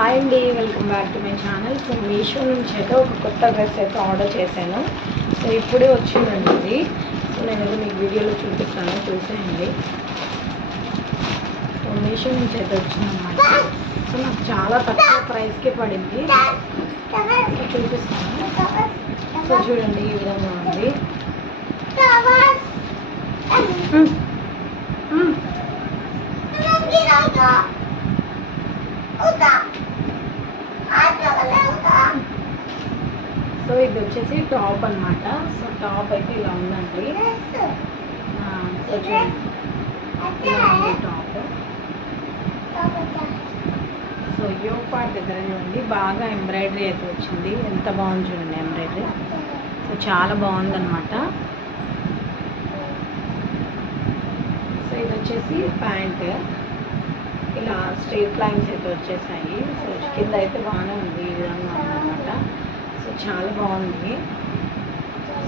Hi అండి, welcome back to my channel. So Meesho నుంచి అయితే ఒక కొత్త డ్రెస్ అయితే ఆర్డర్ చేశాను. సో ఇప్పుడే వచ్చిందండి ఇది. సో నేను ఇది మీకు వీడియోలో చూపిస్తాను, చూసేయండి. సో మీషో నుంచి అయితే వచ్చిందన్నమాట. సో నాకు చాలా తక్కువ ప్రైస్కే పడింది. సో చూపిస్తాను. సో చూడండి, ఈ విధంగా ఉంది. సో ఇది వచ్చేసి టాప్ అన్నమాట. సో టాప్ అయితే ఇలా ఉందండి. సో చూడండి, ఇలా ఉంది టాప్. సో యో పార్ట్ దగ్గర చూడండి, బాగా ఎంబ్రాయిడరీ అయితే వచ్చింది. ఎంత బాగుంది చూడండి ఎంబ్రాయిడరీ. సో చాలా బాగుందన్నమాట. సో ఇది వచ్చేసి ప్యాంట్, ఇలా స్ట్రైట్ లైన్స్ అయితే వచ్చేసాయి. సో కింద అయితే బాగానే ఉంది, ఈ విధంగా ఉందన్నమాట. సో చాలా బాగుంది.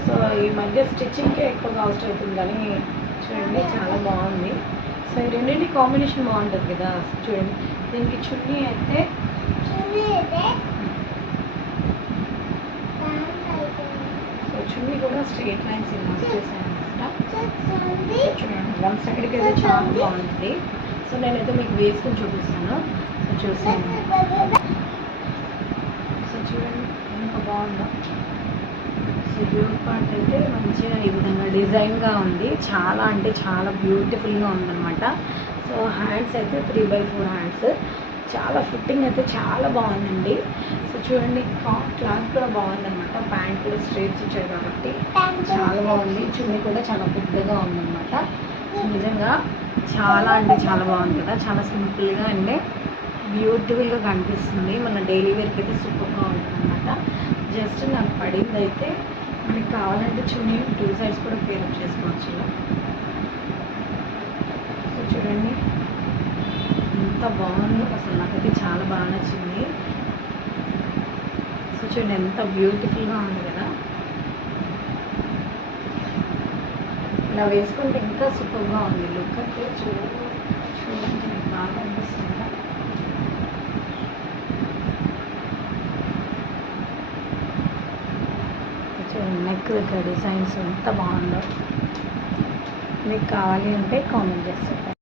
సో ఈ మధ్య స్టిచ్చింగ్కే ఎక్కువగా అవసరం అవుతుంది, కానీ చూడండి చాలా బాగుంది. సో ఈ రెండింటి కాంబినేషన్ బాగుంటుంది కదా. చూడండి, దీనికి చున్నీ అయితే సో చున్నీ కూడా స్ట్రైట్ లైన్స్ ఇలా వచ్చేసాయి అనమాట. చూడండి, వన్ సైడ్కి అయితే చాలా బాగుంటుంది. సో నేనైతే మీకు వేసుకొని చూపిస్తాను, చూసాను. సో చూడండి ఎంత బాగుందో. సో యోగ్ పార్ట్ అయితే మంచిగా ఈ విధంగా డిజైన్గా ఉంది. చాలా అంటే చాలా బ్యూటిఫుల్గా ఉందన్నమాట. సో హ్యాండ్స్ అయితే 3/4 హ్యాండ్స్. చాలా ఫిట్టింగ్ అయితే చాలా బాగుందండి. సో చూడండి, క్లాత్ కూడా బాగుందన్నమాట. ప్యాంట్ కూడా స్ట్రైట్స్ ఇచ్చాడు కాబట్టి చాలా బాగుంది. చున్నీ కూడా చాలా పెద్దగా ఉందన్నమాట. సో నిజంగా చాలా అంటే చాలా బాగుంది కదా. చాలా సింపుల్గా అంటే బ్యూటిఫుల్గా కనిపిస్తుంది. మన డైలీ వేర్కి అయితే సూపర్గా ఉంటుంది అనమాట. జస్ట్ నాకు పడింది అయితే, మనకి కావాలంటే చున్నీ 2 సైడ్స్ కూడా పేరప్ చేసుకోవచ్చు ఇలా. సో చూడండి ఎంత బాగుందో, అసలు నాకైతే చాలా బాగా నచ్చింది. సో చూడండి ఎంత బ్యూటిఫుల్గా ఉంది కదా. ఇలా వేసుకుంటే ఇంకా సూపర్గా ఉంది లుక్ అయితే. చూడండి బాగా అనిపిస్తుంది. నెక్ దగ్గర డిజైన్స్ ఎంత బాగుందో. మీకు కావాలి అంటే కామెంట్ చేస్తే